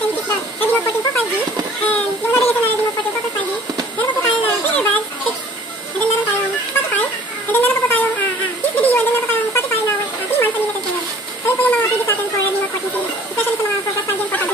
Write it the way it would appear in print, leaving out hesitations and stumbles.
natin which is the Redmi Note 14 Pro 5G. And yung order nito na Redmi Note 14 Pro 5G. Meron po tayo na 3 earbuds, 6. And then meron tayong Spotify. And then meron po tayong Keep the Video. And then meron po tayong Spotify na 3 months unlimited period. So yun po yung mga previous natin for Redmi Note 14 series. Especially sa mga for nostalgia and portable.